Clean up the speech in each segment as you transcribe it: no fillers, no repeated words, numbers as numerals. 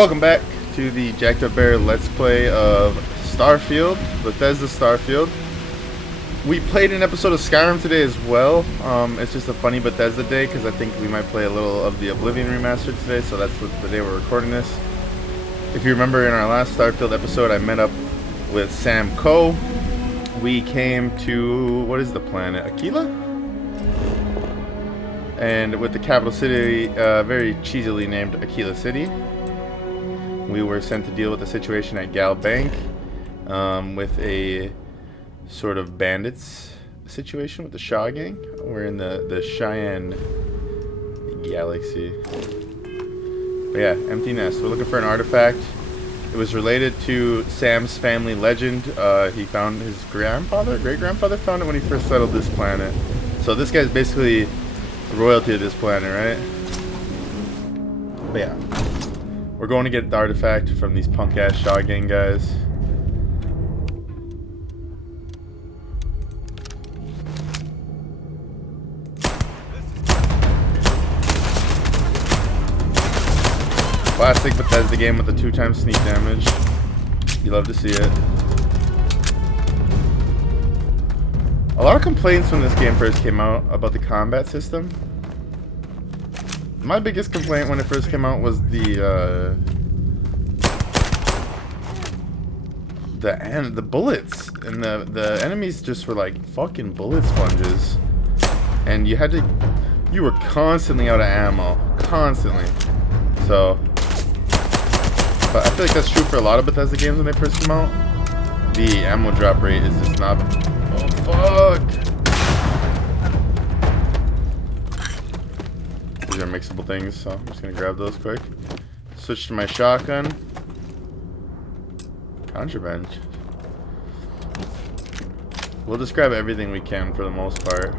Welcome back to the Jacked Up Bear Let's Play of Starfield, Bethesda Starfield. We played an episode of Skyrim today as well. It's just a funny Bethesda day because I think we might play a little of the Oblivion remastered today, so that's the day we're recording this. If you remember in our last Starfield episode, I met up with Sam Coe. We came to, what is the planet? Aquila? And with the capital city, very cheesily named Aquila City. We were sent to deal with a situation at Gal Bank with a sort of bandits situation with the Shaw gang. We're in the Cheyenne galaxy. But yeah, empty nest. We're looking for an artifact. It was related to Sam's family legend. He found his great-grandfather found it when he first settled this planet. So this guy's basically royalty of this planet, right? But yeah. We're going to get the artifact from these punk-ass Shaw gang guys. Classic Bethesda game with a 2x sneak damage. You love to see it. A lot of complaints when this game first came out about the combat system. My biggest complaint when it first came out was the bullets, and the enemies just were like fucking bullet sponges, and you were constantly out of ammo, constantly. So, but I feel like that's true for a lot of Bethesda games when they first come out. The ammo drop rate is just not. Oh fuck! These are mixable things, so I'm just gonna grab those quick. Switch to my shotgun. Contraband. We'll just grab everything we can for the most part,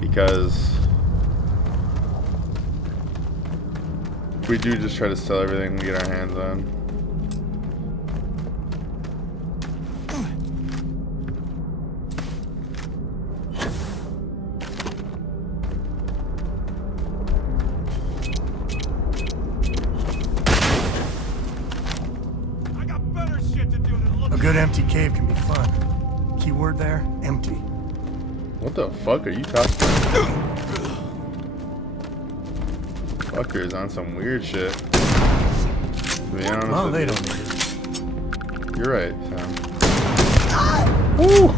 because we do just try to sell everything we get our hands on. A good empty cave can be fun. Keyword there, empty. What the fuck are you talking about? Fucker is on some weird shit. To be honest Well, with they you. don't need it. You're right, Sam. Woo!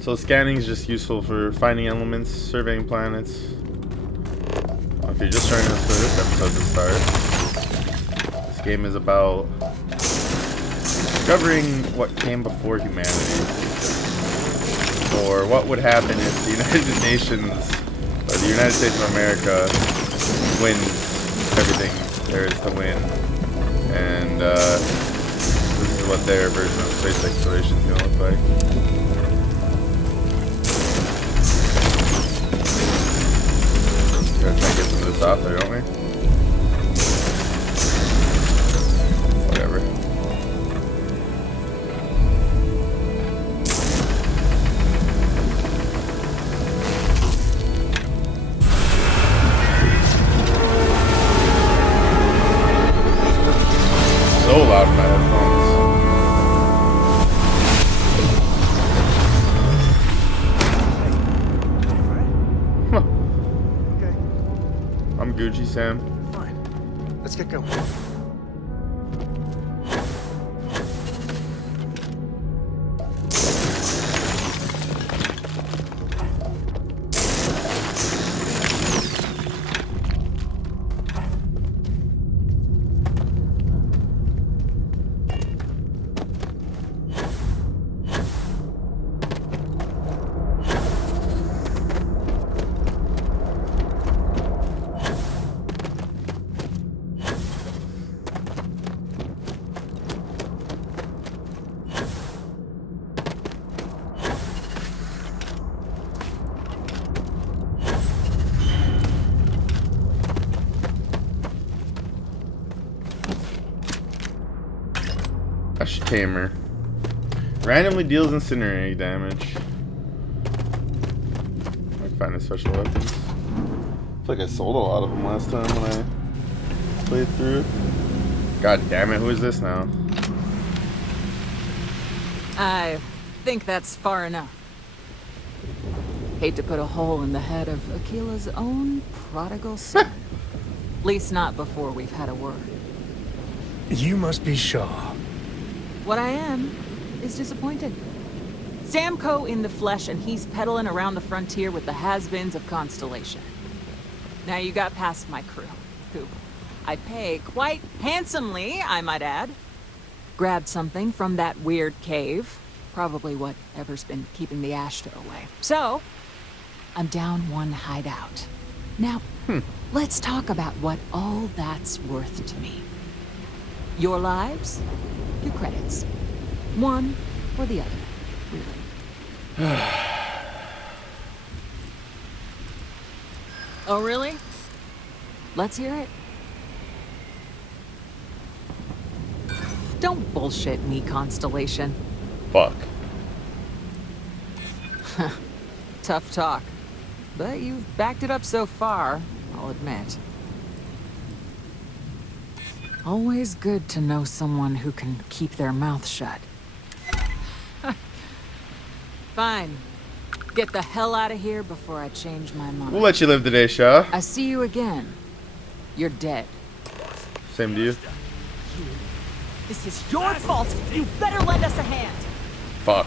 So scanning is just useful for finding elements, surveying planets. If you're just joining us for this episode to start, this game is about discovering what came before humanity, or what would happen if the United Nations, or the United States of America, wins everything there is to win. And this is what their version of space exploration is going to look like. Gotta try to get some of this off there, don't we? Whatever. So loud in my headphones. I'm Gucci, Sam. Fine. Let's get going. Lich Tamer. Randomly deals incendiary damage. I can find the special weapons. I feel like I sold a lot of them last time when I played through. God damn it, who is this now? I think that's far enough. Hate to put a hole in the head of Akila's own prodigal son. At least not before we've had a word. You must be Shaw. What I am is disappointed. Samco in the flesh, and he's peddling around the frontier with the has-beens of Constellation. Now you got past my crew, who I pay quite handsomely, I might add. Grabbed something from that weird cave. Probably whatever's been keeping the Ashta away. So, I'm down one hideout. Now, let's talk about what all that's worth to me. Your lives, your credits. One or the other, really. Oh, really? Let's hear it. Don't bullshit me, Constellation. Fuck. Tough talk. But you've backed it up so far, I'll admit. Always good to know someone who can keep their mouth shut. Fine. Get the hell out of here before I change my mind. We'll let you live today, Shaw. I see you again. You're dead. Same to you. This is your fault. You better lend us a hand. Fuck.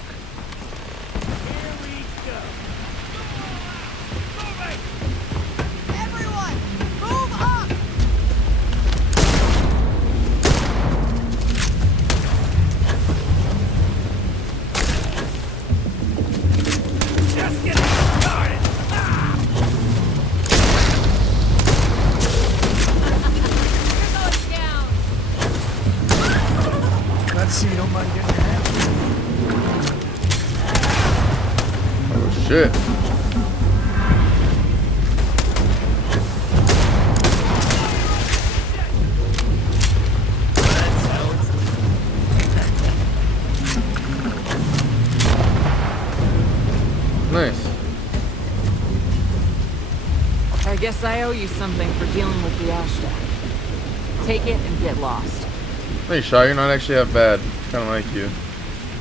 Everyone, move up! Just getting started. You're going down. Let's see you don't mind getting your hands. Oh shit. Nice. I guess I owe you something for dealing with the Ashta. Take it and get lost. Hey, Shaw, you're not actually that bad. Kind of like you.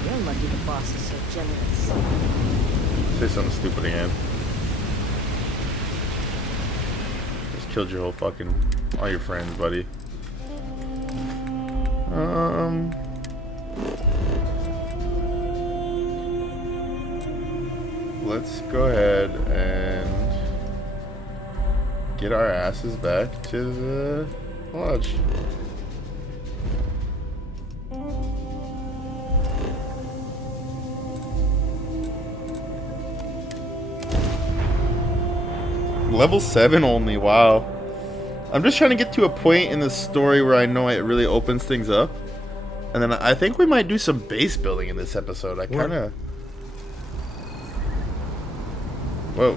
You're lucky the boss is so generous. Say something stupid again. Just killed your whole fucking... all your friends, buddy. Let's go ahead and get our asses back to the lodge. Level 7 only, wow. I'm just trying to get to a point in the story where I know it really opens things up. And then I think we might do some base building in this episode. I kind of... Whoa.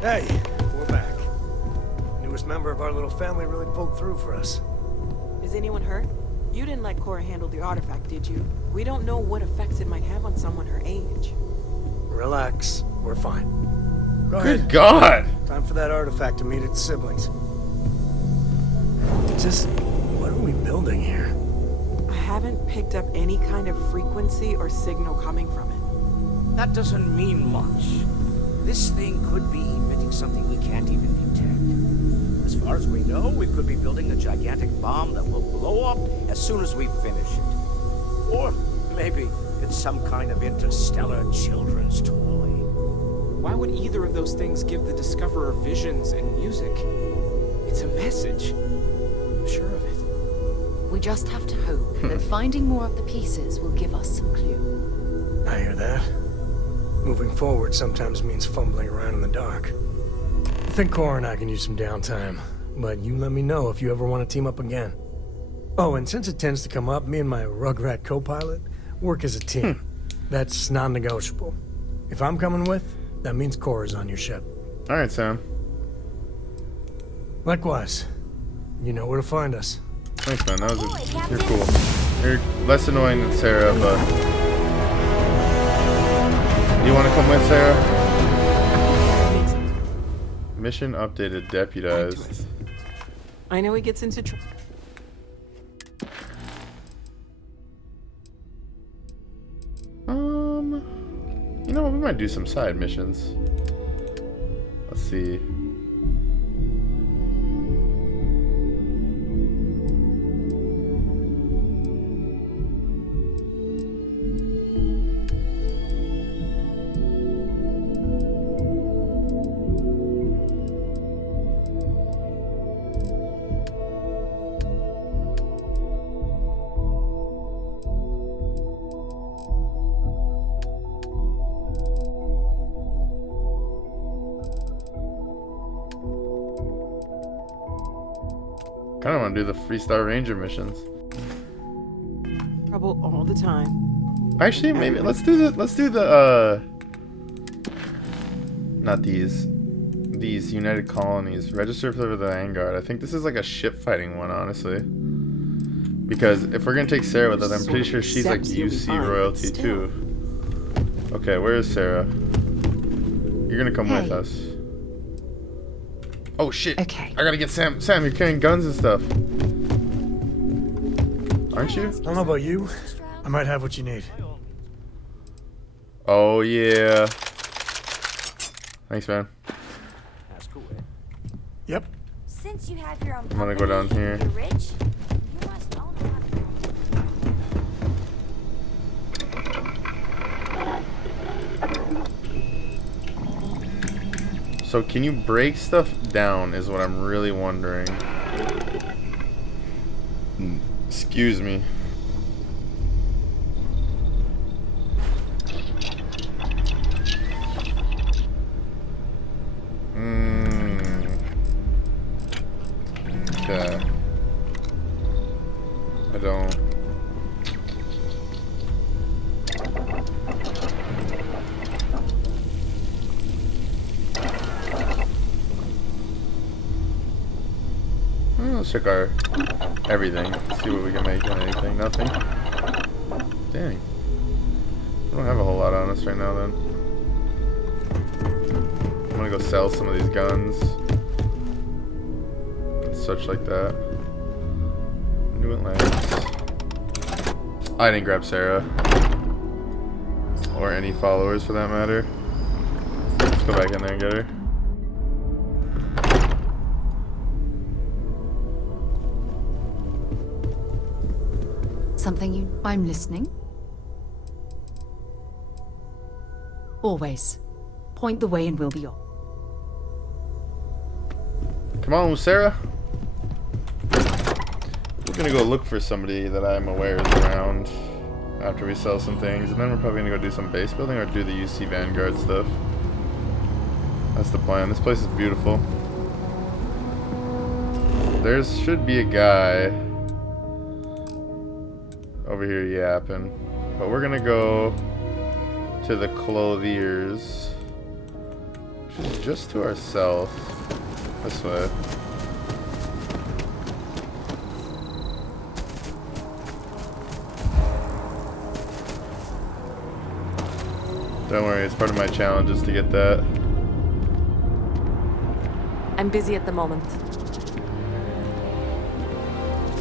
Hey, we're back. Newest member of our little family really pulled through for us. Is anyone hurt? You didn't let Cora handle the artifact, did you? We don't know what effects it might have on someone her age. Relax, we're fine. Go Good ahead. God! Time for that artifact to meet its siblings. Just, what are we building here? I haven't picked up any kind of frequency or signal coming from it. That doesn't mean much. This thing could be emitting something we can't even detect. As far as we know, we could be building a gigantic bomb that will blow up as soon as we finish it. Or maybe it's some kind of interstellar children's toy. Why would either of those things give the Discoverer visions and music? It's a message. I'm sure of it. We just have to hope that finding more of the pieces will give us some clue. I hear that. Moving forward sometimes means fumbling around in the dark. I think Cora and I can use some downtime, but you let me know if you ever want to team up again. Oh, and since it tends to come up, me and my Rugrat co-pilot work as a team. That's non-negotiable. If I'm coming with, That means Cora's on your ship. Alright, Sam. Likewise. You know where to find us. Thanks, man. You're cool. You're less annoying than Sarah, but... You want to come with, Sarah? Mission updated, deputized. I know he gets into trouble. You know what? We might do some side missions. Let's see. Kind of want to do the Freestar Ranger missions. Trouble all the time. Actually, maybe let's do the not these United Colonies. Register for the Vanguard. I think this is like a ship fighting one, honestly. Because if we're gonna take Sarah with us, I'm pretty sure she's like UC royalty too. Okay, where is Sarah? You're gonna come with us. Oh shit! Okay. I gotta get Sam. Sam, you're carrying guns and stuff, aren't you? I don't know about you. I might have what you need. Oh yeah. Thanks, man. That's cool. Yep. Since you have your own I'm gonna go down here. you're rich, you must own a lot of So can you break stuff down is what I'm really wondering. Excuse me. Okay. I don't. Let's check our everything. See what we can make on anything. Nothing. Dang. We don't have a whole lot on us right now then. I'm gonna go sell some of these guns. And such like that. New Atlantis. I didn't grab Sarah. Or any followers for that matter. Let's go back in there and get her. Something you... I'm listening. Always. Point the way and we'll be off. Come on, Sarah. We're gonna go look for somebody that I'm aware is around after we sell some things, and then we're probably gonna go do some base building or do the UC Vanguard stuff. That's the plan. This place is beautiful. There should be a guy over here yapping, but we're gonna go to the clothiers, which is just to our south. This way. Don't worry, it's part of my challenges to get that. I'm busy at the moment.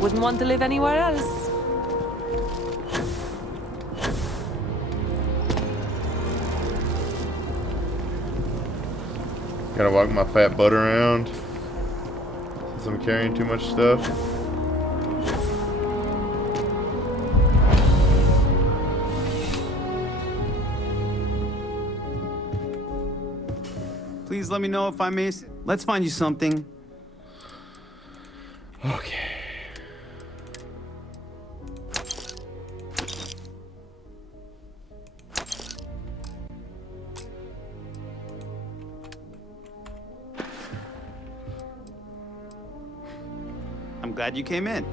Wouldn't want to live anywhere else. Gotta walk my fat butt around since I'm carrying too much stuff. Please let me know if I may. Let's find you something. Okay. I'm glad you came in.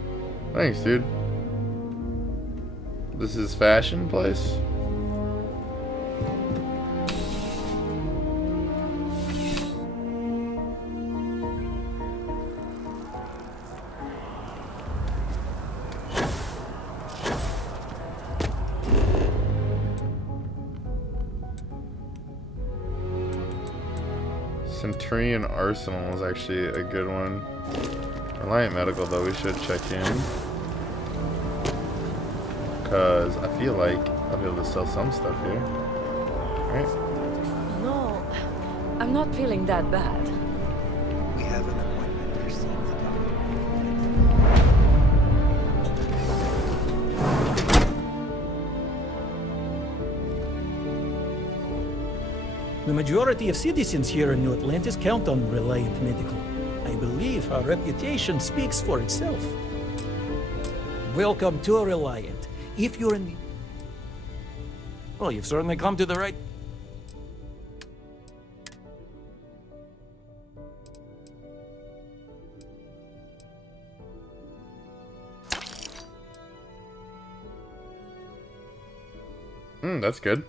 Thanks, dude. This is fashion place? Centurion Arsenal is actually a good one. Reliant Medical, though, we should check in. Because I feel like I'll be able to sell some stuff here. Right? No, I'm not feeling that bad. We have an appointment. We're seeing the The majority of citizens here in New Atlantis count on Reliant Medical. I believe our reputation speaks for itself. Welcome to Reliant. If you're in the... Well, you've certainly come to the right... That's good.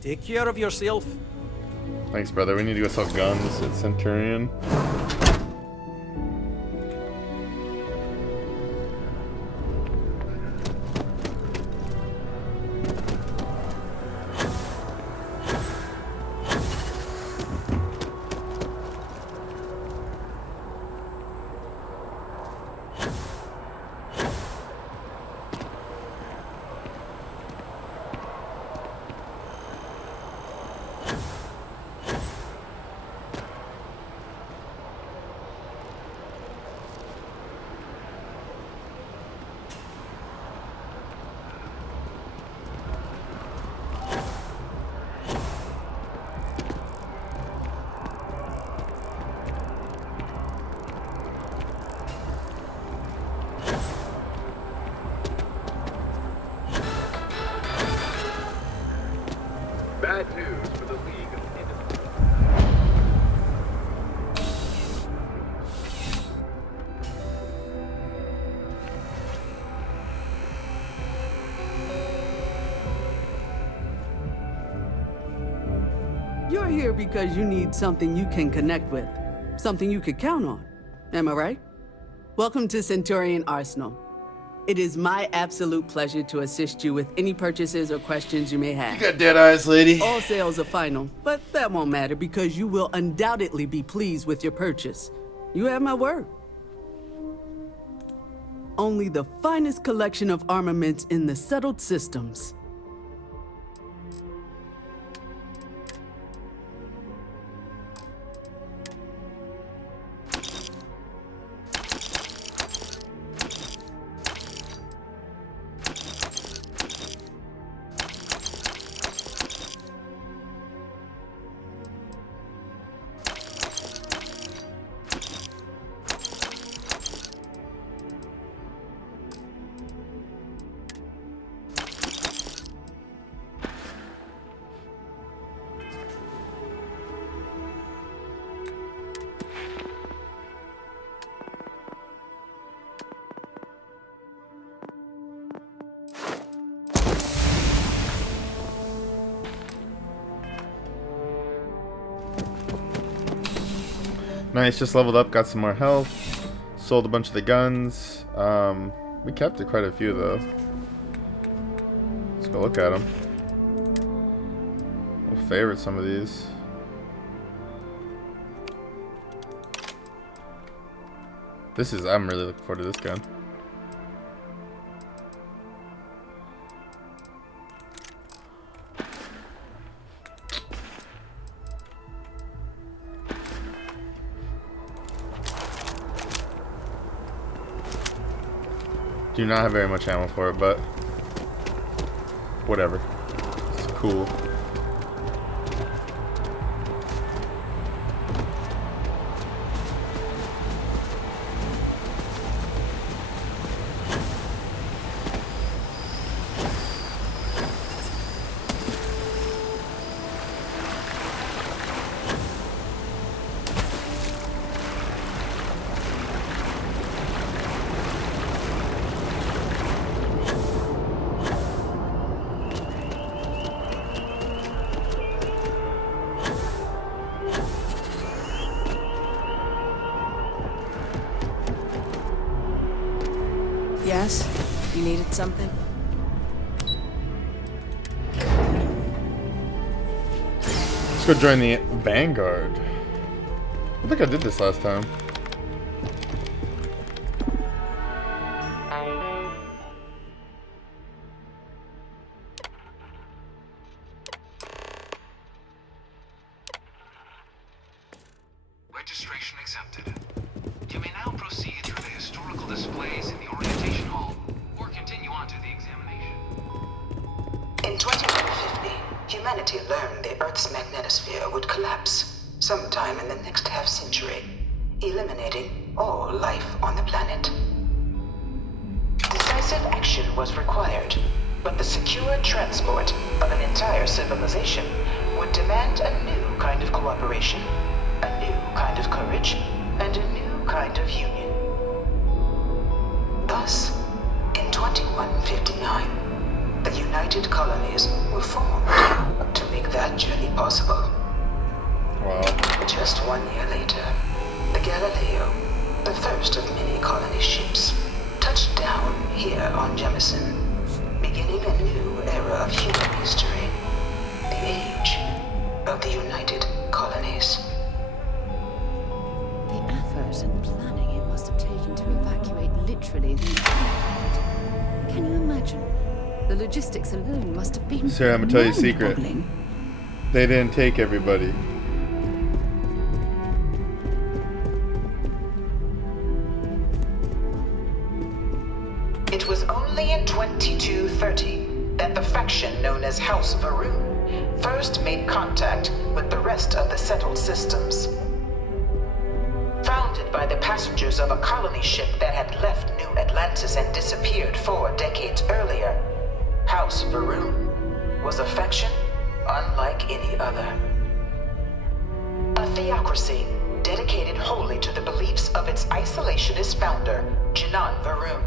Take care of yourself. Thanks, brother. We need to go sell guns at Centurion. Bad news for the League of Industry. You're here because you need something you can connect with, something you could count on. Am I right? Welcome to Centurion Arsenal. It is my absolute pleasure to assist you with any purchases or questions you may have. You got dead eyes, lady. All sales are final, but that won't matter because you will undoubtedly be pleased with your purchase. You have my word. Only the finest collection of armaments in the settled systems. Nice, just leveled up, got some more health, sold a bunch of the guns. We kept quite a few though. Let's go look at them. We'll favorite some of these. I'm really looking forward to this gun. Do not have very much ammo for it, but whatever. It's cool. Yes? You needed something? Let's go join the Vanguard. I think I did this last time. Registration accepted. You may now proceed through the historical displays in the orientation hall, or continue on to the examination. In 2150, humanity learned the Earth's magnetosphere would collapse sometime in the next half-century, eliminating all life on the planet. Decisive action was required, but the secure transport of an entire civilization would demand a new kind of cooperation, a new kind of courage, and a new kind of union. Thus, in 2159, the United Colonies were formed to make that journey possible. Wow. Just 1 year later, the Galileo, the first of many colony ships, touched down here on Jemison, beginning a new era of human history, the age of the United Colonies. The effort and planning it must have taken to evacuate literally the entire planet. Can you imagine? The logistics alone must have been Sarah, I'm gonna tell you a secret. mind-boggling. They didn't take everybody. It was only in 2230 that the faction known as House Varun first made contact with the rest of the settled systems. Founded by the passengers of a colony ship that had left New Atlantis and disappeared 4 decades earlier, House Varun was a faction unlike any other. A theocracy dedicated wholly to the beliefs of its isolationist founder, Jinan Varun.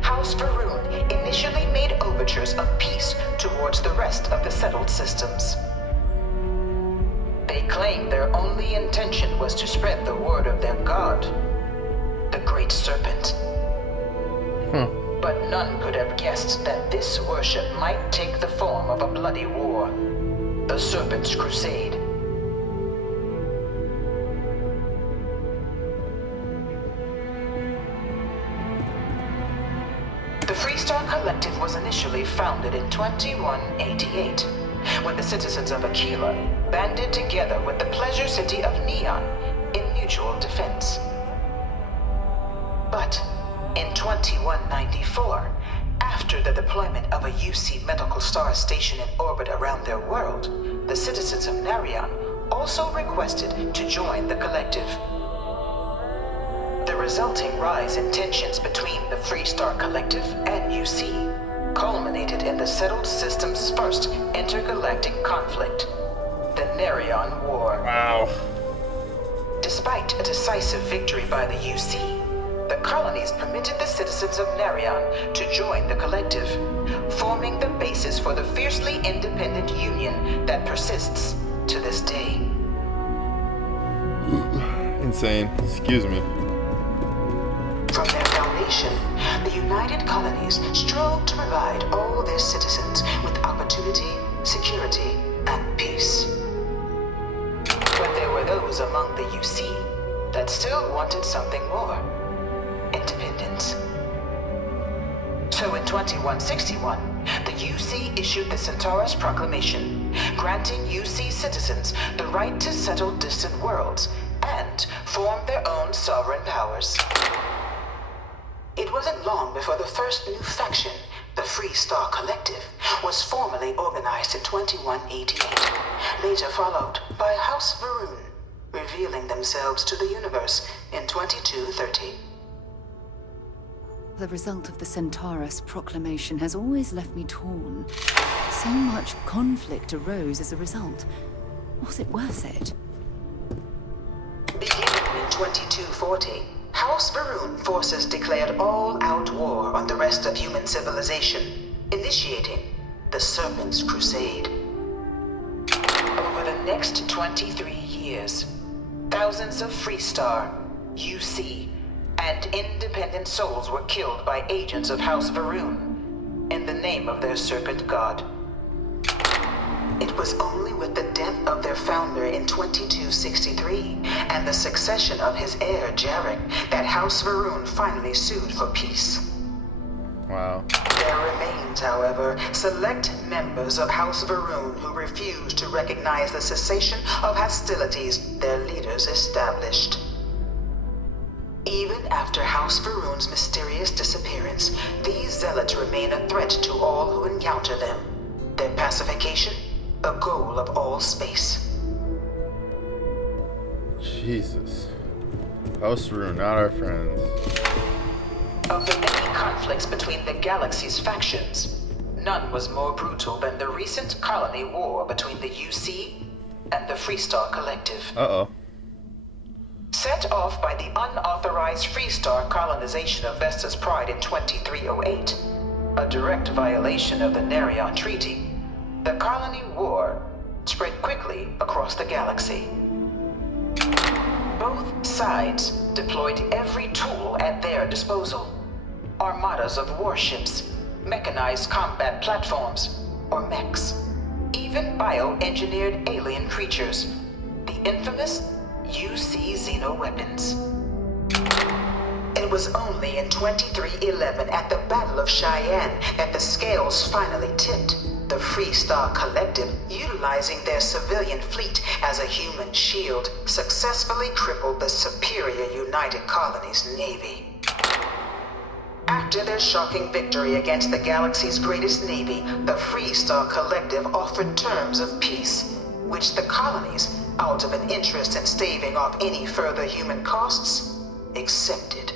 House Varun initially made overtures of peace towards the rest of the settled systems. They claimed their only intention was to spread the word of their god, the Great Serpent. But none could have guessed that this worship might take the form of a bloody war, the Serpent's Crusade. The Freestar Collective was initially founded in 2188, when the citizens of Aquila banded together with the pleasure city of Neon in mutual defense. But in 2194, after the deployment of a UC medical star station in orbit around their world, the citizens of Narion also requested to join the collective. The resulting rise in tensions between the Freestar Collective and UC culminated in the settled system's first intergalactic conflict, the Narion War. Wow. Despite a decisive victory by the UC, the colonies permitted the citizens of Narion to join the collective, forming the basis for the fiercely independent union that persists to this day. Insane. Excuse me. From their foundation, the United Colonies strove to provide all their citizens with opportunity, security, and peace. But there were those among the UC that still wanted something more: independence. So in 2161, the UC issued the Centaurus Proclamation, granting UC citizens the right to settle distant worlds and form their own sovereign powers. It wasn't long before the first new faction, the Freestar Collective, was formally organized in 2188, later followed by House Varun, revealing themselves to the universe in 2230. The result of the Centaurus Proclamation has always left me torn. So much conflict arose as a result. Was it worth it? Beginning in 2240, House Varun forces declared all-out war on the rest of human civilization, initiating the Serpent's Crusade. Over the next 23 years, thousands of Freestar, UC, and independent souls were killed by agents of House Varun in the name of their serpent god. It was only with the death of their founder in 2263 and the succession of his heir, Jarek, that House Varun finally sued for peace. Wow. There remains, however, select members of House Varun who refuse to recognize the cessation of hostilities their leaders established. Even after House Varun's mysterious disappearance, these zealots remain a threat to all who encounter them. Their pacification, a goal of all space. Jesus. House Rune, not our friends. Of the many conflicts between the galaxy's factions, none was more brutal than the recent colony war between the UC and the Freestar Collective. Uh-oh. Set off by the unauthorized Freestar colonization of Vesta's Pride in 2308, a direct violation of the Nerion Treaty, the colony war spread quickly across the galaxy. Both sides deployed every tool at their disposal. Armadas of warships, mechanized combat platforms, or mechs, even bioengineered alien creatures, the infamous UC xeno-weapons. It was only in 2311 at the Battle of Cheyenne that the scales finally tipped, the Freestar Collective, utilizing their civilian fleet as a human shield, successfully crippled the superior United Colonies Navy. After their shocking victory against the galaxy's greatest navy, the Freestar Collective offered terms of peace, which the colonies, out of an interest in staving off any further human costs, accepted.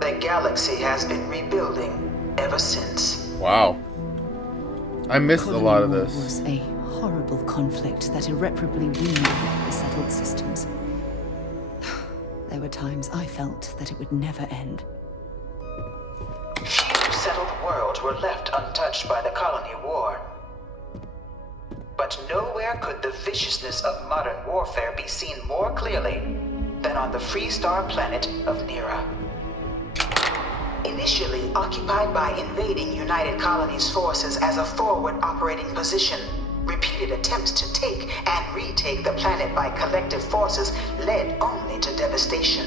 The galaxy has been rebuilding ever since. Wow. I missed a lot of this. Was a horrible conflict that irreparably wounded the settled systems. There were times I felt that it would never end. Few settled worlds were left untouched by the colony war. But nowhere could the viciousness of modern warfare be seen more clearly than on the Freestar planet of Nera. Initially occupied by invading United Colonies forces as a forward operating position, repeated attempts to take and retake the planet by collective forces led only to devastation.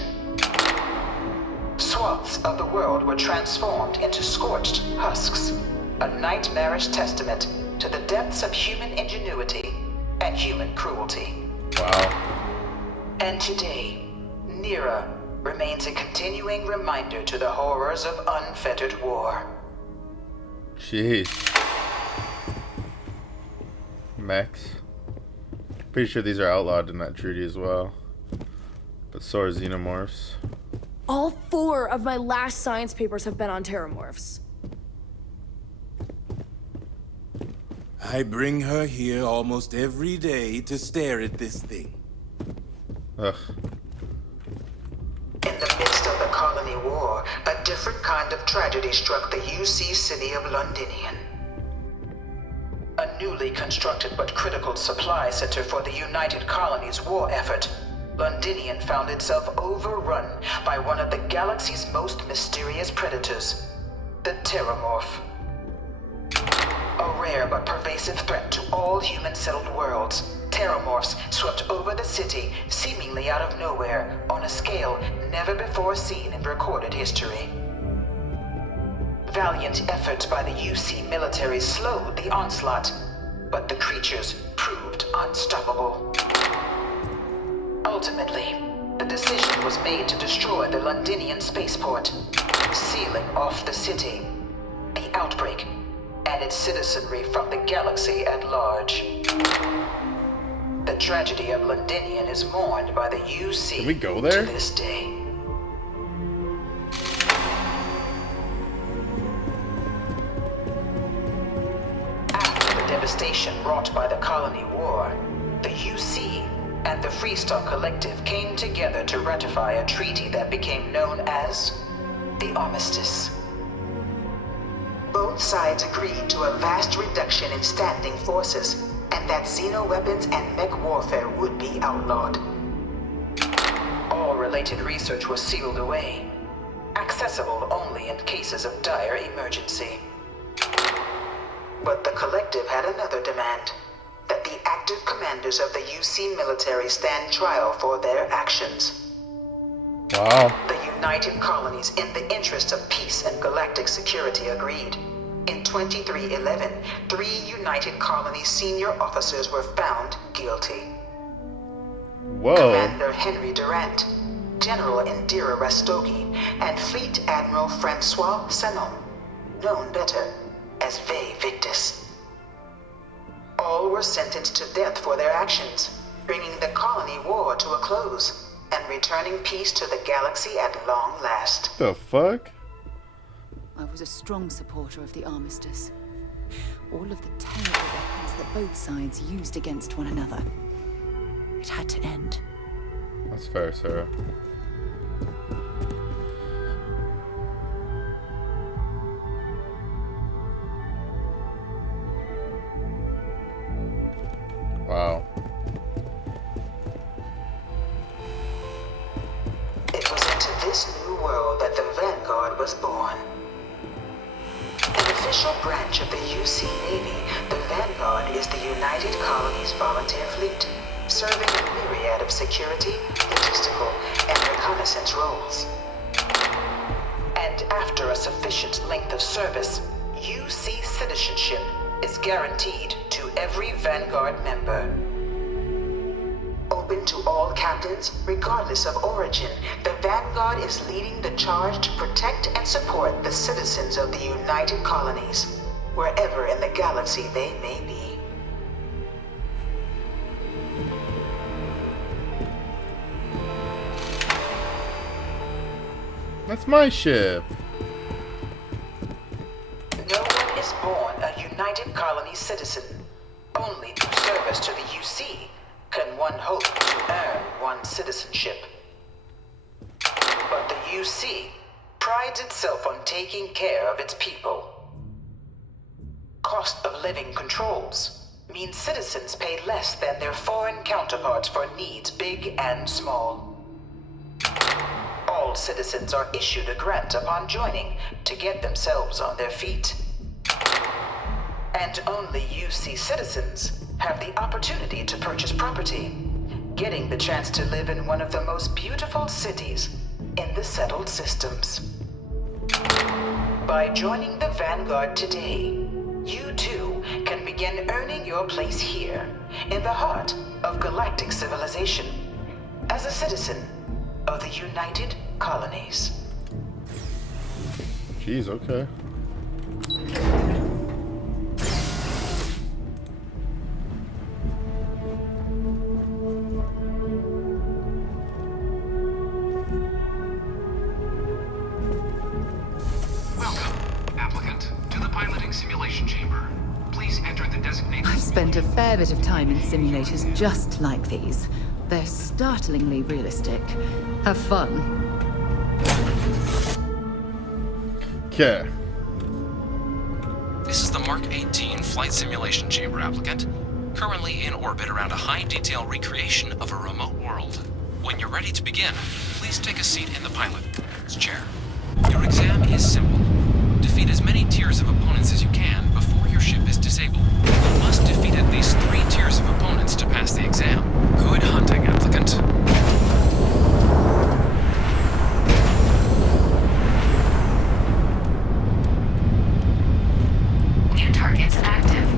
Swaths of the world were transformed into scorched husks, a nightmarish testament to the depths of human ingenuity and human cruelty. Wow. And today, Nera remains a continuing reminder to the horrors of unfettered war. Jeez. Mechs. Pretty sure these are outlawed in that treaty as well. But so are xenomorphs. All 4 of my last science papers have been on terramorphs. I bring her here almost every day to stare at this thing. Ugh. In the midst of the colony war, a different kind of tragedy struck the UC city of Londinian. A newly constructed but critical supply center for the United Colonies' war effort, Londinian found itself overrun by one of the galaxy's most mysterious predators, the Terramorph. A rare but pervasive threat to all human-settled worlds, Terramorphs swept over the city, seemingly out of nowhere, on a scale never before seen in recorded history. Valiant efforts by the UC military slowed the onslaught, but the creatures proved unstoppable. Ultimately, the decision was made to destroy the Londinian spaceport, sealing off the city, the outbreak, and its citizenry from the galaxy at large. The tragedy of Londinian is mourned by the UC Can we go there? to this day. After the devastation wrought by the colony war, the UC and the Freestar Collective came together to ratify a treaty that became known as the Armistice. Both sides agreed to a vast reduction in standing forces, and that xeno-weapons and mech warfare would be outlawed. All related research was sealed away, accessible only in cases of dire emergency. But the Collective had another demand, that the active commanders of the UC military stand trial for their actions. Wow. The United Colonies, in the interest of peace and galactic security, agreed. In 2311, 3 United Colonies senior officers were found guilty. Whoa. Commander Henry Durant, General Indira Rastogi, and Fleet Admiral Francois Sanon, known better as Ve Victus. All were sentenced to death for their actions, bringing the colony war to a close and returning peace to the galaxy at long last. The fuck? I was a strong supporter of the armistice. All of the terrible weapons that both sides used against one another. It had to end. That's fair, Sarah. Wow. It was into this new world that the Vanguard was born. An official branch of the UC Navy, the Vanguard is the United Colonies Volunteer Fleet, serving a myriad of security, logistical, and reconnaissance roles. And after a sufficient length of service, UC citizenship is guaranteed to every Vanguard member. Open to all captains, regardless of origin, the Vanguard is leading the charge to protect and support the citizens of the United Colonies, wherever in the galaxy they may be. That's my ship. No one is born a United Colony citizen. Only through service to the UC can one hope to earn one's citizenship. But the UC prides itself on taking care of its people. Cost of living controls mean citizens pay less than their foreign counterparts for needs big and small. All citizens are issued a grant upon joining to get themselves on their feet. And only UC citizens have the opportunity to purchase property, getting the chance to live in one of the most beautiful cities in the settled systems. By joining the Vanguard today, you too can begin earning your place here, in the heart of galactic civilization, as a citizen of the United Colonies. Jeez, okay. I've spent a fair bit of time in simulators just like these. They're startlingly realistic. Have fun. Okay. This is the Mark 18 Flight Simulation Chamber applicant, currently in orbit around a high-detail recreation of a remote world. When you're ready to begin, please take a seat in the pilot's chair. Your exam is simple. Defeat as many tiers of opponents as you can before your ship is disabled. You must defeat at least 3 tiers of opponents to pass the exam. Good hunting, applicant. New targets active.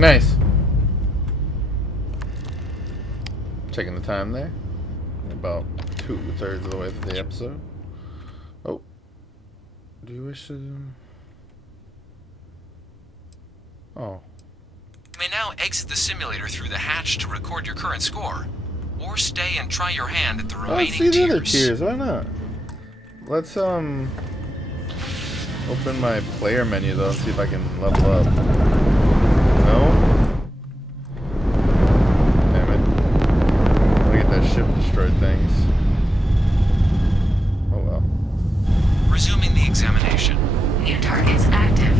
Nice. Checking the time there. About 2/3 of the way through the episode. Oh. Do you wish to... Oh. You may now exit the simulator through the hatch to record your current score, or stay and try your hand at the remaining Let's see the other tiers. tiers, why not? Let's open my player menu though, see if I can level up. No? Damn it. Look at that ship destroyed things. Oh well. Resuming the examination. New targets active.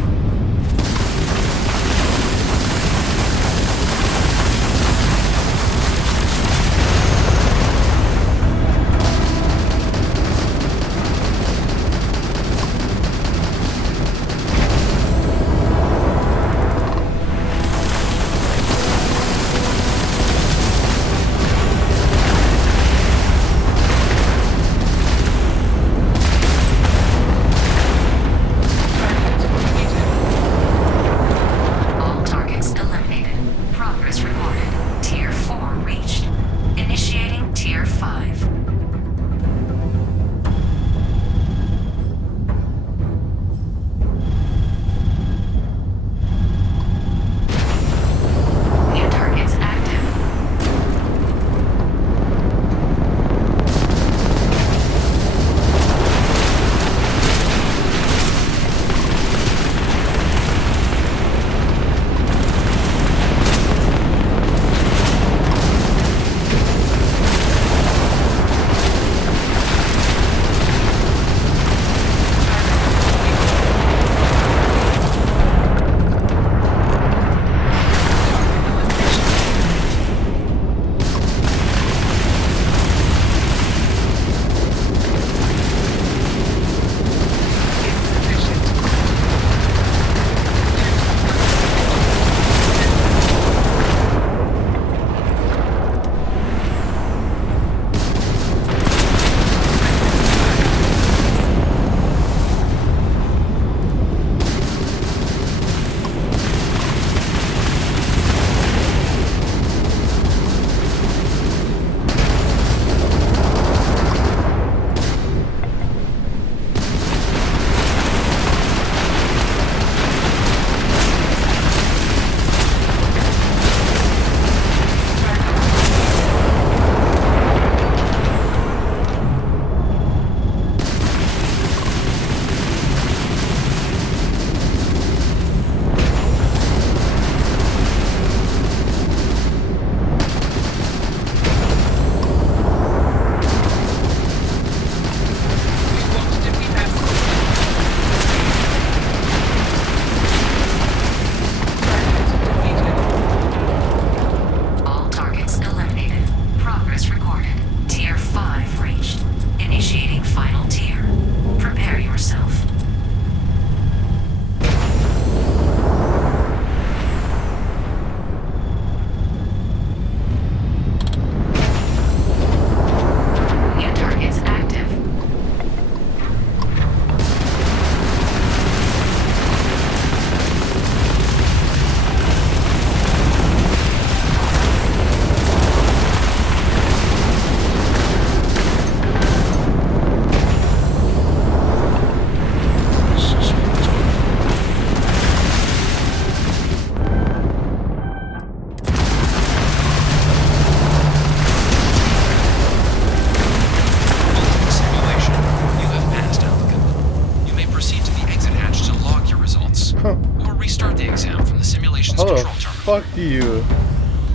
Fuck you.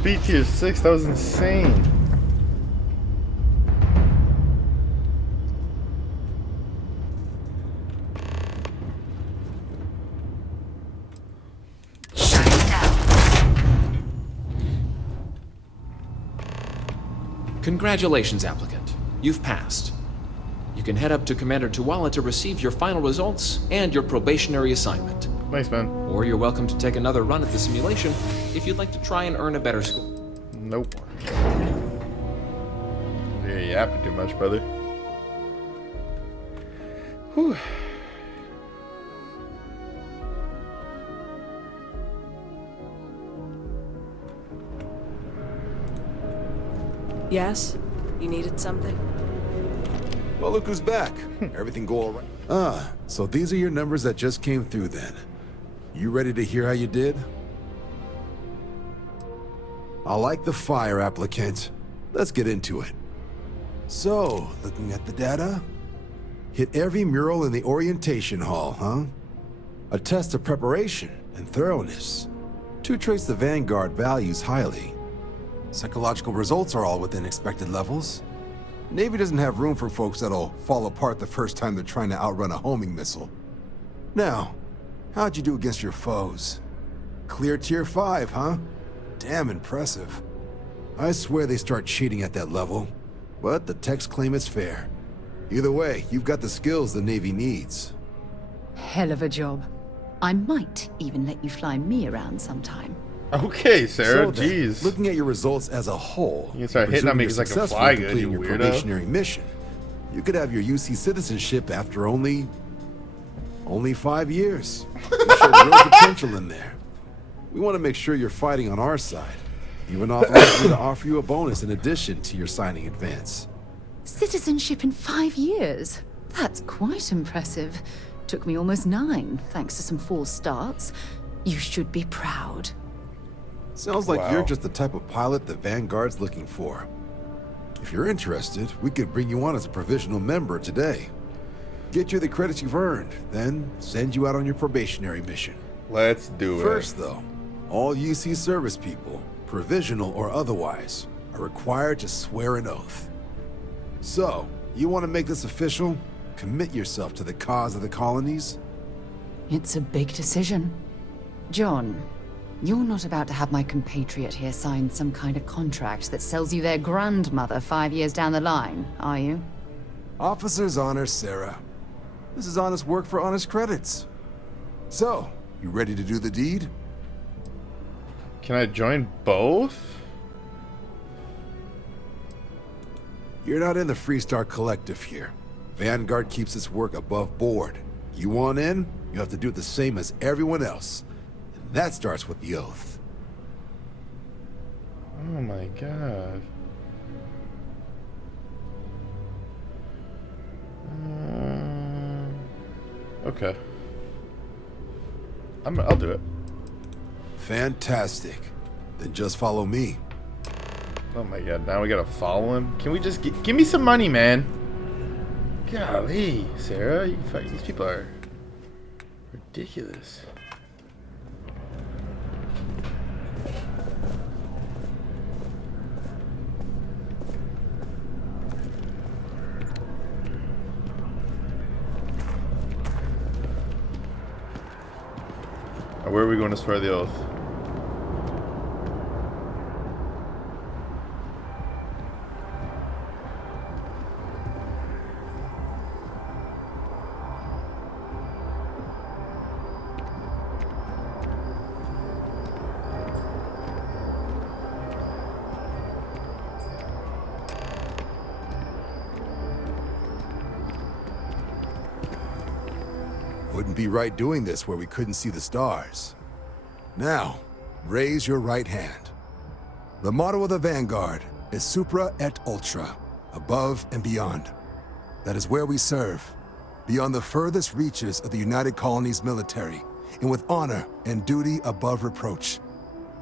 B tier 6, that was insane. Congratulations, applicant. You've passed. You can head up to Commander Tuwala to receive your final results and your probationary assignment. Thanks, man. Or you're welcome to take another run at the simulation if you'd like to try and earn a better score. Nope. You're yapping too much, brother. Whew. Yes? You needed something? Well, look who's back. Everything go all right? Ah, so these are your numbers that just came through then. You ready to hear how you did? I like the fire, applicant. Let's get into it. So, looking at the data, hit every mural in the orientation hall, huh? A test of preparation and thoroughness. To trace the Vanguard values highly. Psychological results are all within expected levels. Navy doesn't have room for folks that'll fall apart the first time they're trying to outrun a homing missile. Now, how'd you do against your foes? Clear tier 5, huh? Damn impressive. I swear they start cheating at that level, but the techs claim it's fair. Either way, you've got the skills the Navy needs. Hell of a job. I might even let you fly me around sometime. Okay, Sarah, So then, jeez. looking at your results as a whole, You can start hitting on me because I can fly good, you your weirdo. probationary mission. You could have your UC citizenship after only 5 years. You showed real potential in there. We want to make sure you're fighting on our side. Even offer to offer you a bonus in addition to your signing advance. Citizenship in 5 years? That's quite impressive. Took me almost 9, thanks to some false starts. You should be proud. Sounds like Wow. you're just the type of pilot the Vanguard's looking for. If you're interested, we could bring you on as a provisional member today. Get you the credits you've earned, then send you out on your probationary mission. Let's do it. First, though, all UC service people, provisional or otherwise, are required to swear an oath. So, you want to make this official? Commit yourself to the cause of the colonies? It's a big decision. John, you're not about to have my compatriot here sign some kind of contract that sells you their grandmother 5 years down the line, are you? Officer's honor, Sarah. This is honest work for honest credits. So, you ready to do the deed? Can I join both? You're not in the Freestar Collective here. Vanguard keeps its work above board. You want in, you have to do the same as everyone else. And that starts with the oath. Oh my god. Okay. I'll do it. Fantastic. Then just follow me. Oh my god, now we gotta follow him? Can we just give me some money, man? Golly, Sarah, these people are ridiculous. Where are we going to swear the oath? Wouldn't be right doing this where we couldn't see the stars. Now, raise your right hand. The motto of the Vanguard is Supra et Ultra, above and beyond. That is where we serve, beyond the furthest reaches of the United Colonies military, and with honor and duty above reproach.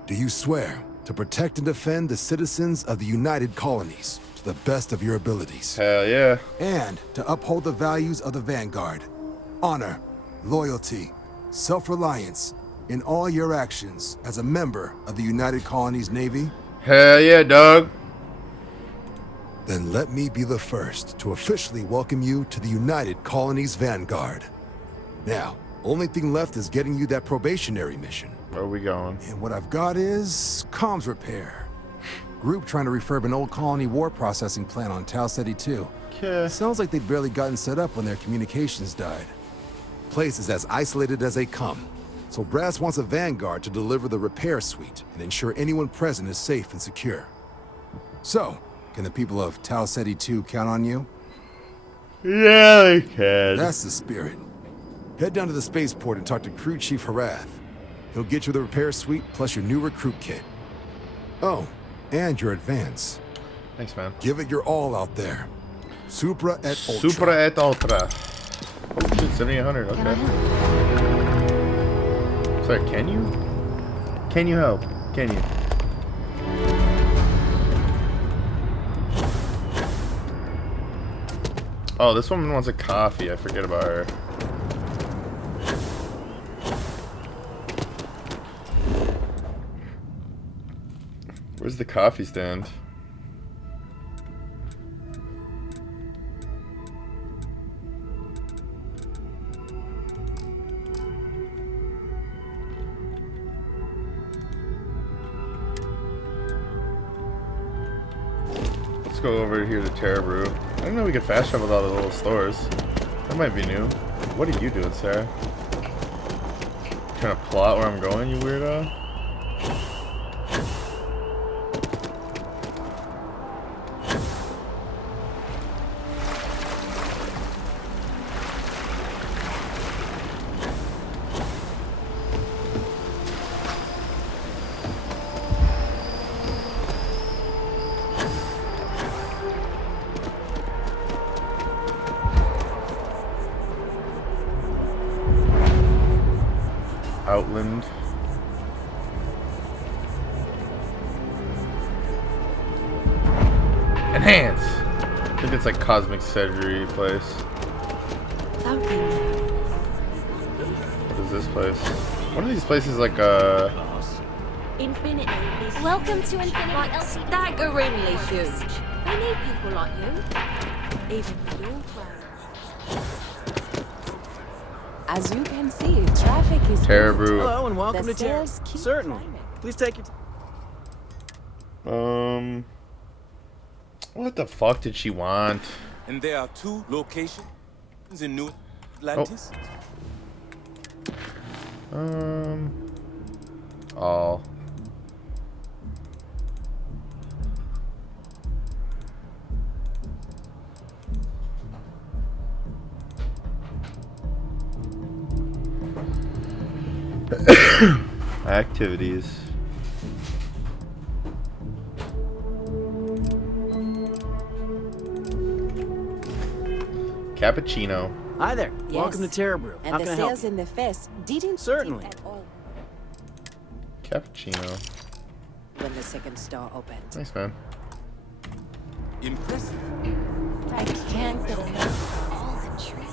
Do you swear to protect and defend the citizens of the United Colonies to the best of your abilities? Hell yeah. And to uphold the values of the Vanguard, honor, loyalty, self-reliance, in all your actions as a member of the United Colonies Navy? Hell yeah, dog. Then let me be the first to officially welcome you to the United Colonies Vanguard. Now, only thing left is getting you that probationary mission. Where are we going? And what I've got is comms repair. Group trying to refurb an old colony war processing plant on Tau Ceti 2. Okay. Sounds like they'd barely gotten set up when their communications died. Place is as isolated as they come. So Brass wants a Vanguard to deliver the repair suite and ensure anyone present is safe and secure. So, can the people of Tau Ceti 2 count on you? Yeah, they can. That's the spirit. Head down to the spaceport and talk to Crew Chief Harath. He'll get you the repair suite plus your new recruit kit. Oh, and your advance. Thanks, man. Give it your all out there. Supra et ultra. Supra et ultra. Oh shit, 7800. Okay. Can I help? Sorry, can you? Can you help? Can you? Oh, this woman wants a coffee. I forget about her. Where's the coffee stand? Let's go over here to Terra Brew. I didn't know we could fast travel with all the little stores. That might be new. What are you doing, Sarah? Trying to plot where I'm going, you weirdo? Outland. Enhance! I think it's like cosmic surgery place. What is this place? One of these places like Infinity. Welcome to Infinity. Like staggeringly huge. We need people like you. Even for your plans. As you can see, traffic is Terra Brew. Hello and welcome The to Terra. sales keep Certainly. climbing. Please take your time. What the fuck did she want? And there are 2 locations in New Atlantis. All. Activities. Cappuccino. Hi there. Welcome to Terra Brew. And How the can I help sales you? in the fest didn't Certainly. dip at all Cappuccino. when the second store opened. Thanks, man. Impressive. I can't get enough of all the trees.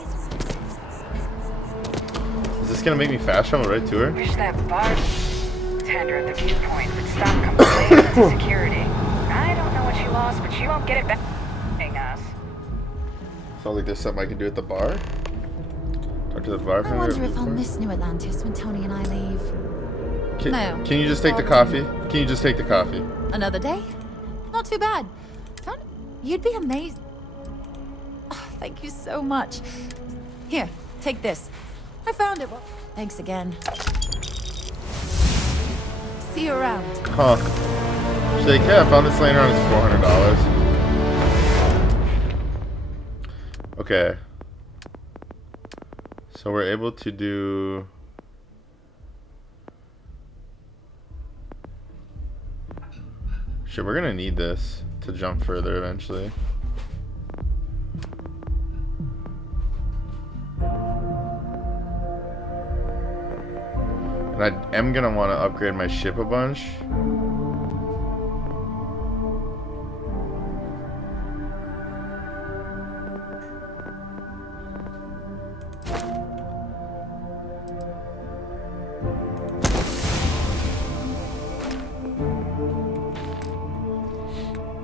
Is this gonna make me fast travel right to her? Wish that bartender at the viewpoint would stop complaining to security. I don't know what you lost, but you won't get it back. Us. Sounds like there's something I can do at the bar. Talk to the I bartender. wonder if I'll miss New Atlantis when Tony and I leave. No. Can you just take the coffee? Can you just take the coffee? Another day? Not too bad. Found you'd be amazed. Oh, thank you so much. Here, take this. I found it. Well, thanks again. See you around. Huh. She's like, yeah, I found this laying around. It's $400. Okay. So we're able to do... Shit, we're gonna need this to jump further eventually. And I am gonna want to upgrade my ship a bunch.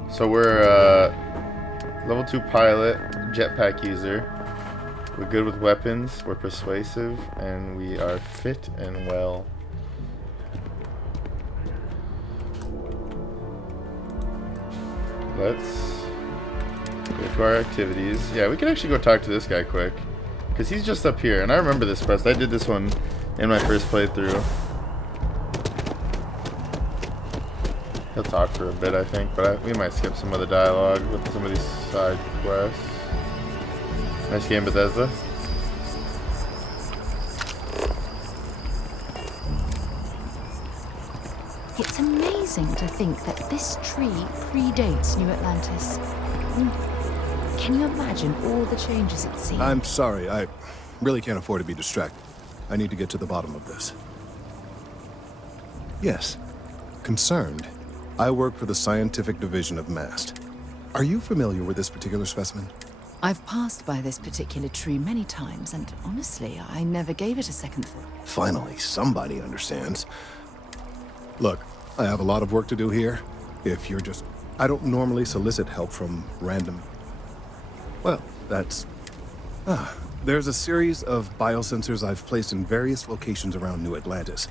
So we're level 2 pilot, jetpack user. We're good with weapons, we're persuasive, and we are fit and well. Let's go to our activities. Yeah, we can actually go talk to this guy quick. Because he's just up here, and I remember this quest. I did this one in my first playthrough. He'll talk for a bit, I think, but we might skip some of the dialogue with some of these side quests. Nice game, Bethesda. It's amazing to think that this tree predates New Atlantis. Can you imagine all the changes it's seen? I'm sorry, I really can't afford to be distracted. I need to get to the bottom of this. Yes, concerned. I work for the scientific division of MAST. Are you familiar with this particular specimen? I've passed by this particular tree many times, and honestly, I never gave it a second thought. Finally, somebody understands. Look, I have a lot of work to do here. If you're just... I don't normally solicit help from random... Well, that's... There's a series of biosensors I've placed in various locations around New Atlantis.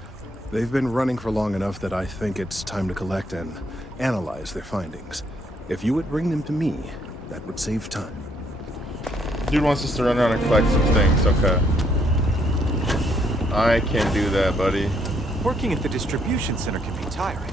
They've been running for long enough that I think it's time to collect and analyze their findings. If you would bring them to me, that would save time. Dude wants us to run around and collect some things, okay. I can do that, buddy. Working at the distribution center can be tiring.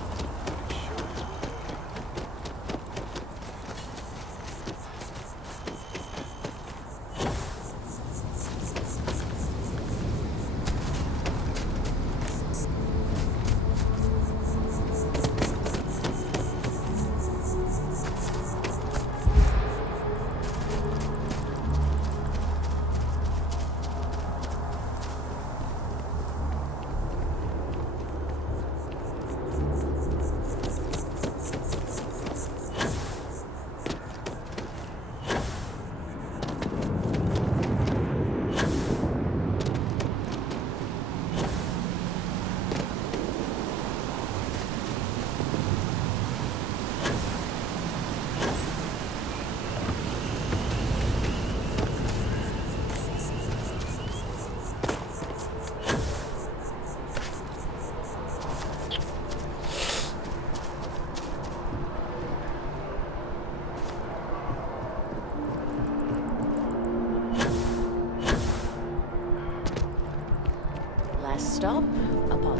Last stop, Apollo.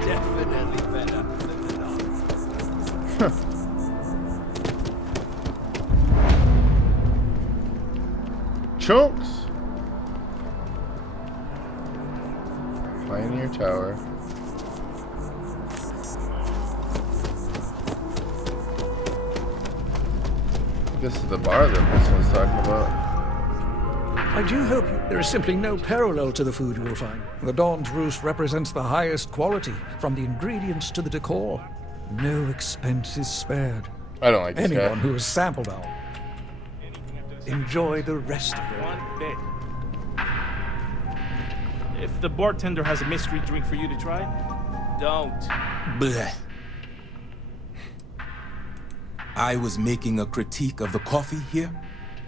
Definitely better than the dog. Chunks! Pioneer Tower. This is the bar that this one's talking about. I do hope there is simply no parallel to the food you will find. The Dawn's Roost represents the highest quality, from the ingredients to the decor. No expense is spared. I don't like this guy. Anyone who has sampled our... Enjoy the rest of it. One bit. If the bartender has a mystery drink for you to try, don't. Bleh. I was making a critique of the coffee here.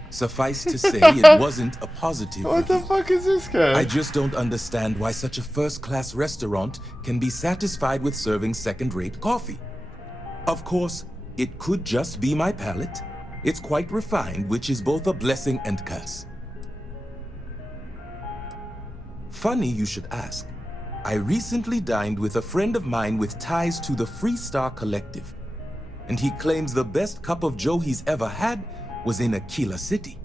Suffice to say, it wasn't a positive What the fuck is this guy? I just don't understand why such a first-class restaurant can be satisfied with serving second-rate coffee. Of course, it could just be my palate. It's quite refined, which is both a blessing and curse. Funny you should ask. I recently dined with a friend of mine with ties to the Freestar Collective, and he claims the best cup of joe he's ever had was in Aquila City.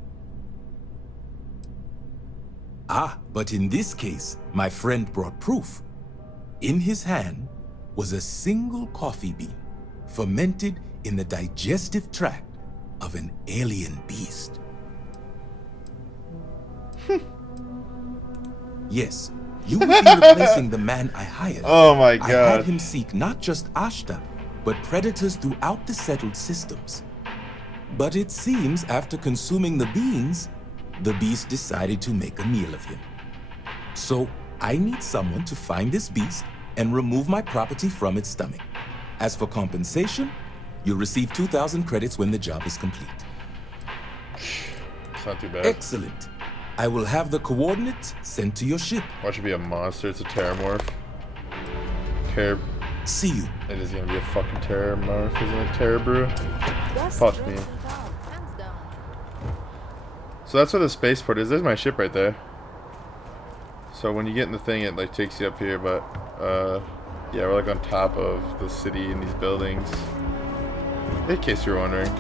Ah, but in this case, my friend brought proof. In his hand was a single coffee bean, fermented in the digestive tract of an alien beast. Yes, you would be replacing the man I hired. Oh my I god. had him seek not just Ashta, but predators throughout the settled systems. But it seems after consuming the beans, the beast decided to make a meal of him. So I need someone to find this beast and remove my property from its stomach. As for compensation, you'll receive 2,000 credits when the job is complete. It's not too bad. Excellent. I will have the coordinates sent to your ship. Watch it be a monster. It's a terramorph. See you. It is gonna be a fucking terramorph, isn't it? Terrabrew? Fuck me. So that's where the spaceport is. There's my ship right there. So when you get in the thing, it like takes you up here, but Yeah, we're like on top of the city in these buildings. In case you're wondering.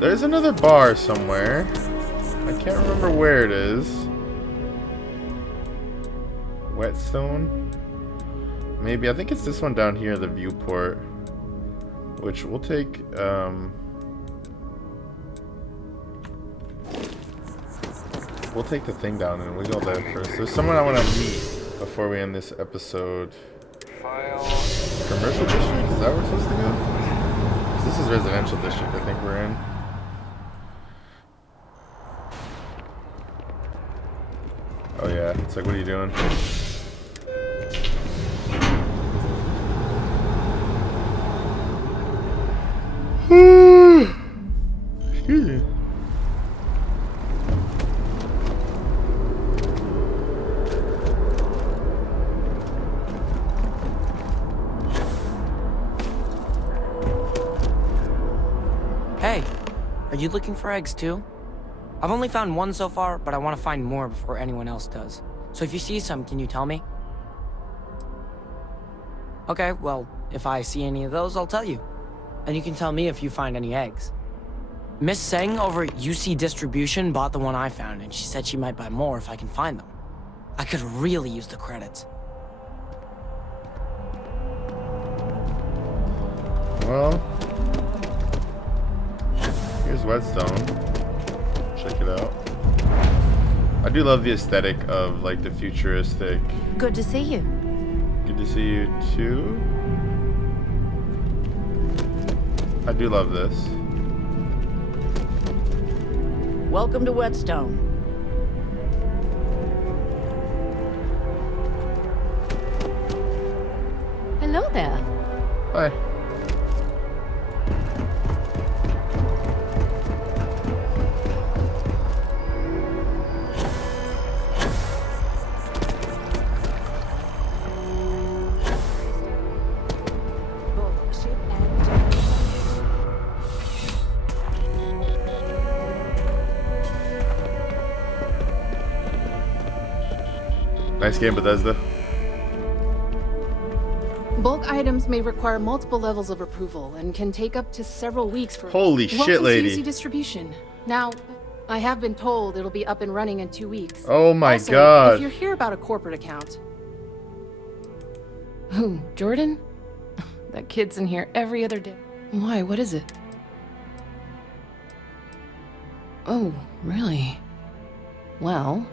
There's another bar somewhere. I can't remember where it is. Whetstone? Maybe. I think it's this one down here, the viewport. Which we'll take, we'll take the thing down and we'll go there first. There's someone I want to meet before we end this episode. Commercial district? Is that where we're supposed to go? 'Cause this is residential district I think we're in. Oh yeah, it's like, what are you doing? Excuse me. Hey, are you looking for eggs too? I've only found one so far, but I want to find more before anyone else does. So if you see some, can you tell me? Okay, well, if I see any of those, I'll tell you. And you can tell me if you find any eggs. Miss Seng over at UC Distribution bought the one I found, and she said she might buy more if I can find them. I could really use the credits. Well, here's Whetstone. Check it out. I do love the aesthetic of like the futuristic. Good to see you. Good to see you too. I do love this. Welcome to Whetstone. Hello there. Hi. Nice game, Bethesda. Bulk items may require multiple levels of approval and can take up to several weeks for— Holy shit, Welcome lady. to UC Distribution. Now, I have been told it'll be up and running in 2 weeks. Oh my Also, god. if you're here about a corporate account— Who, Jordan? That kid's in here every other day. Why, what is it? Oh, really? Well,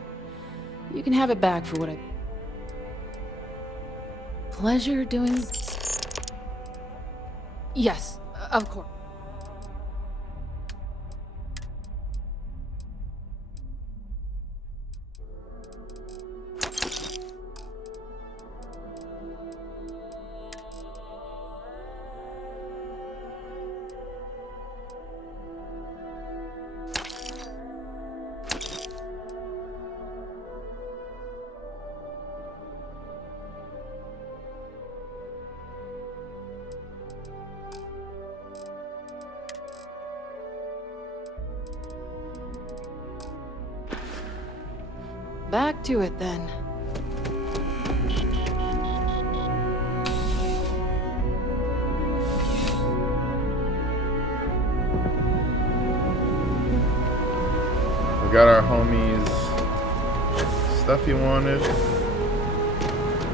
you can have it back for what I— Pleasure doing— Yes, of course. Back to it then. We got our homies stuff you wanted. We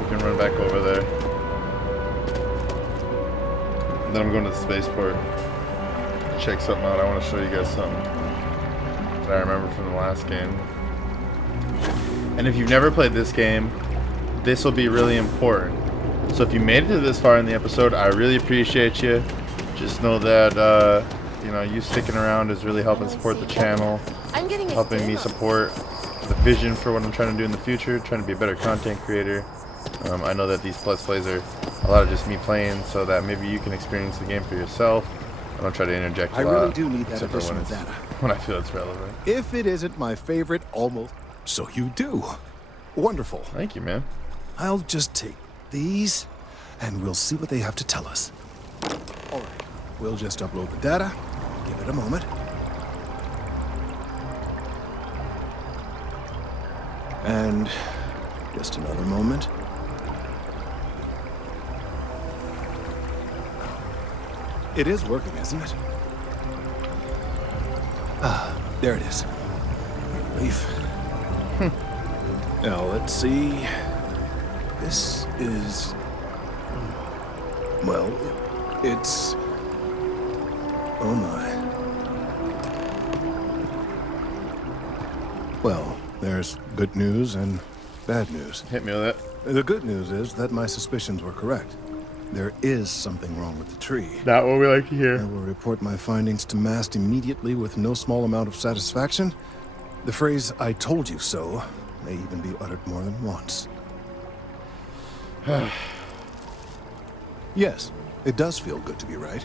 can run back over there. And then I'm going to the spaceport. Check something out. I want to show you guys something that I remember from the last game. And if you've never played this game, this will be really important. So if you made it to this far in the episode, I really appreciate you. Just know that you know, you sticking around is really helping support the channel, helping me support the vision for what I'm trying to do in the future, trying to be a better content creator. I know that these Let's Plays are a lot of just me playing, so that maybe you can experience the game for yourself. I don't try to interject a lot. I really do need that except for additional when data. When I feel it's relevant. If it isn't my favorite, almost. So you do. Wonderful. Thank you, man. I'll just take these, and we'll see what they have to tell us. All right. We'll just upload the data. Give it a moment. And Just another moment. It is working, isn't it? Ah, there it is. Relief. Now, let's see. This is... Well, it's... Oh my. Well, there's good news and bad news. Hit me with it. The good news is that my suspicions were correct. There is something wrong with the tree. Not what we like to hear. I will report my findings to MAST immediately with no small amount of satisfaction. The phrase, "I told you so," may even be uttered more than once. Yes, it does feel good to be right.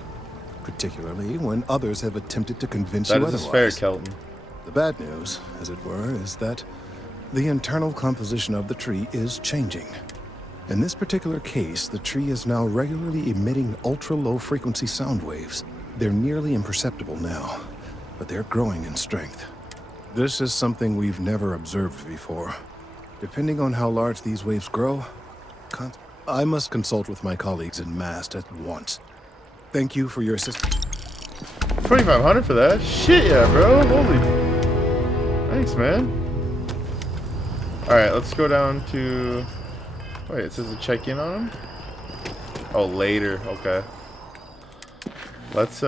Particularly when others have attempted to convince you otherwise. That is fair, Kelton. The bad news, as it were, is that the internal composition of the tree is changing. In this particular case, the tree is now regularly emitting ultra-low frequency sound waves. They're nearly imperceptible now, but they're growing in strength. This is something we've never observed before. Depending on how large these waves grow, I must consult with my colleagues in MAST at once. Thank you for your assistance. 2,500 for that? Shit, yeah, bro. Holy. Thanks, man. Alright, let's go down to... Wait, it says to check in on him? Oh, later. Okay. Let's,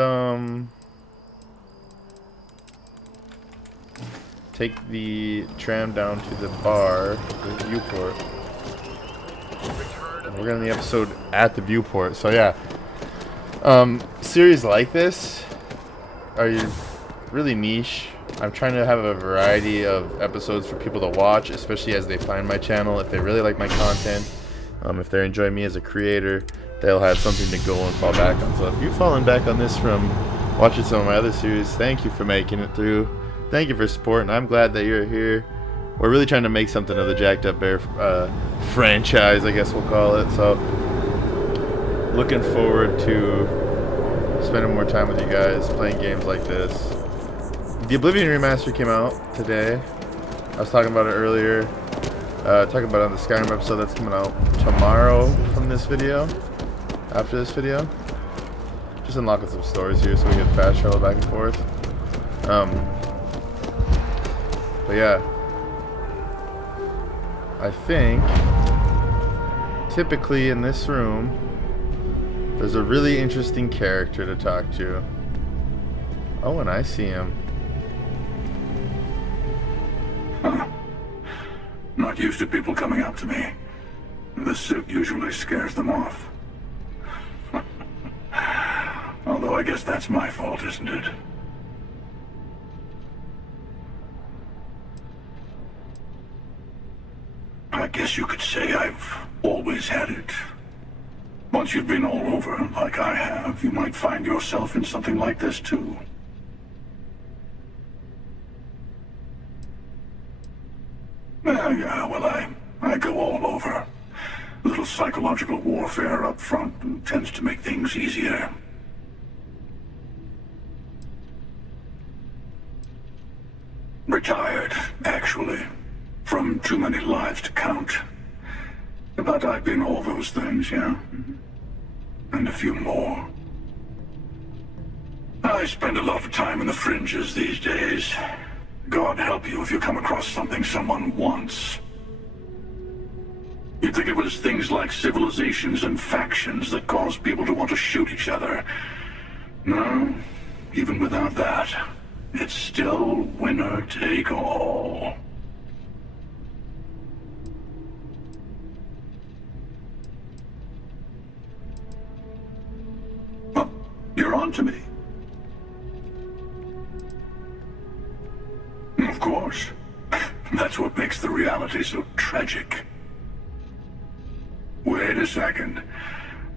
take the tram down to the bar, the viewport. We're gonna end the episode at the viewport, so yeah. Series like this are really niche. I'm trying to have a variety of episodes for people to watch, especially as they find my channel. If they really like my content, if they enjoy me as a creator, they'll have something to go and fall back on. So if you've fallen back on this from watching some of my other series, thank you for making it through. Thank you for supporting. I'm glad that you're here. We're really trying to make something of the Jacked Up Bear franchise, I guess we'll call it. So looking forward to spending more time with you guys, playing games like this. The Oblivion Remaster came out today. I was talking about it earlier. Talking about it on the Skyrim episode that's coming out tomorrow from this video. After this video. Just unlocking some stories here so we can fast travel back and forth. But yeah. I think typically in this room there's a really interesting character to talk to. Oh, and I see him. Not used to people coming up to me. The suit usually scares them off. Although I guess that's my fault, isn't it? I guess you could say I've always had it. Once you've been all over, like I have, you might find yourself in something like this too. Yeah, well, I go all over. A little psychological warfare up front tends to make things easier. Retired, actually. From too many lives to count. But I've been all those things, yeah? And a few more. I spend a lot of time in the fringes these days. God help you if you come across something someone wants. You'd think it was things like civilizations and factions that cause people to want to shoot each other. No, even without that, it's still winner take all. Oh, you're on to me. Of course. That's what makes the reality so tragic. Wait a second.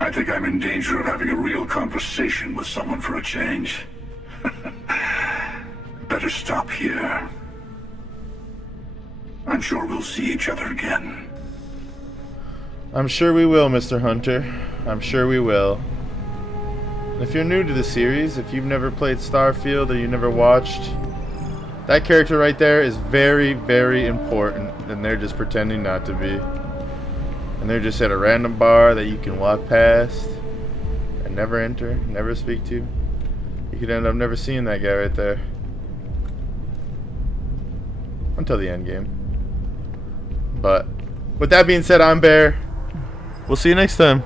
I think I'm in danger of having a real conversation with someone for a change. Better stop here. I'm sure we'll see each other again. I'm sure we will, Mr. Hunter. I'm sure we will. If you're new to the series, if you've never played Starfield or you never watched That character right there is very, very important, and they're just pretending not to be. And they're just at a random bar that you can walk past and never enter, never speak to. You could end up never seeing that guy right there. Until the end game. But with that being said, I'm Bear. We'll see you next time.